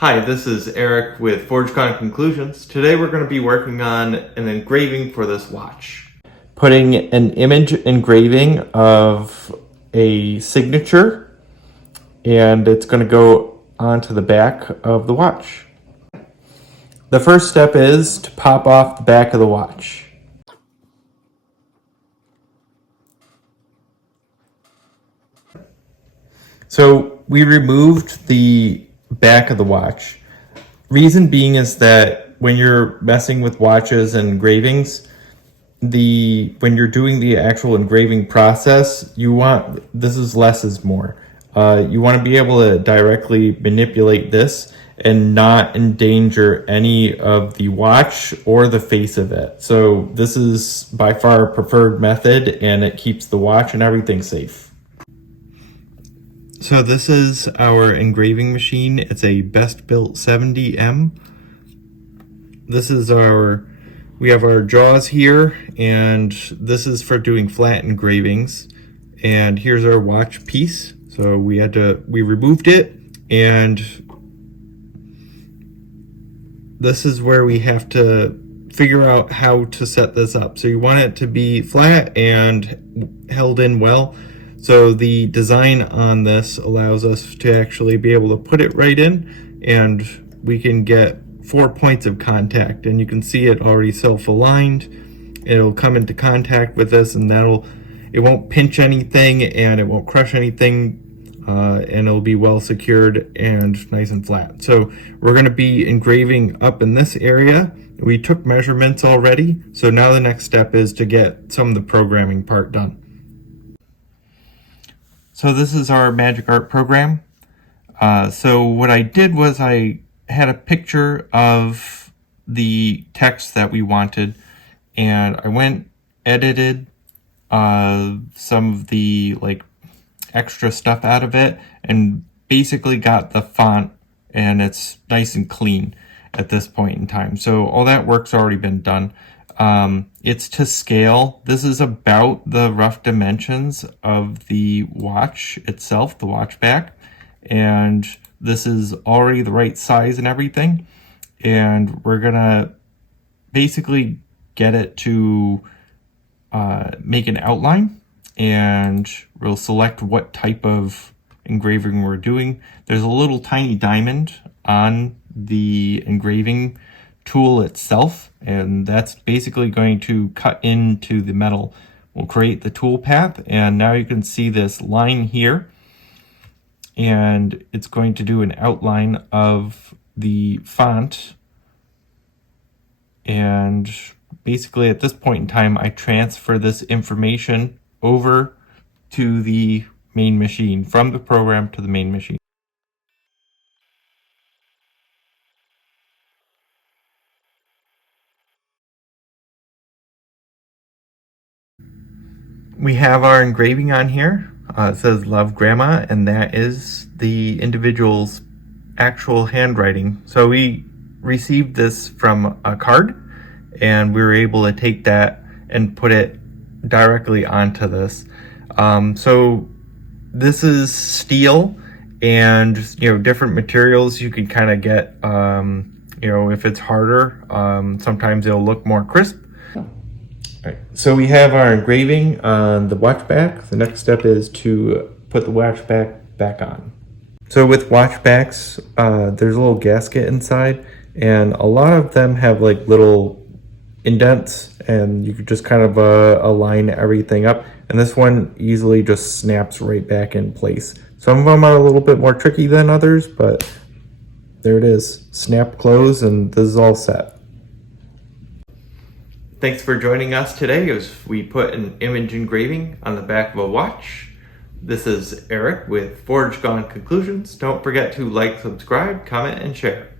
Hi, this is Eric with ForgeCon Conclusions. Today we're going to be working on an engraving for this watch. Putting an image engraving of a signature, and it's going to go onto the back of the watch. The first step is to pop off the back of the watch. So we removed the back of the watch. Reason being is that when you're messing with watches and engravings, when you're doing the actual engraving process, this is less is more. You want to be able to directly manipulate this and not endanger any of the watch or the face of it. So this is by far a preferred method, and it keeps the watch and everything safe. So this is our engraving machine. It's a Best Built 70M. We have our jaws here, and this is for doing flat engravings. And here's our watch piece. So we removed it, and this is where we have to figure out how to set this up. So you want it to be flat and held in well. So the design on this allows us to actually be able to put it right in, and we can get 4 points of contact, and you can see it already self-aligned. It'll come into contact with this, and it won't pinch anything, and it won't crush anything, and it'll be well secured and nice and flat. So we're going to be engraving up in this area. We took measurements already, so now the next step is to get some of the programming part done. So this is our Magic Art program. So what I did was I had a picture of the text that we wanted, and I went, edited some of the extra stuff out of it, and basically got the font, and it's nice and clean at this point in time. So all that work's already been done. It's to scale. This is about the rough dimensions of the watch itself, the watch back, and this is already the right size and everything. And we're gonna basically get it to make an outline, and we'll select what type of engraving we're doing. There's a little tiny diamond on the engraving tool itself, and that's basically going to cut into the metal. We'll create the tool path, and now you can see this line here, and it's going to do an outline of the font. And basically at this point in time, I transfer this information over to the main machine, from the program to the main machine. We have our engraving on here. It says "Love Grandma," and that is the individual's actual handwriting. So we received this from a card, and we were able to take that and put it directly onto this. So this is steel, and different materials you can kind of get. If it's harder, sometimes it'll look more crisp. Right. So we have our engraving on the watch back. The next step is to put the watch back on. So with watch backs, there's a little gasket inside, and a lot of them have little indents, and you could just kind of align everything up. And this one easily just snaps right back in place. Some of them are a little bit more tricky than others, but there it is. Snap close, and this is all set. Thanks for joining us today as we put an image engraving on the back of a watch. This is Eric with ForgeCon Conclusions. Don't forget to like, subscribe, comment, and share.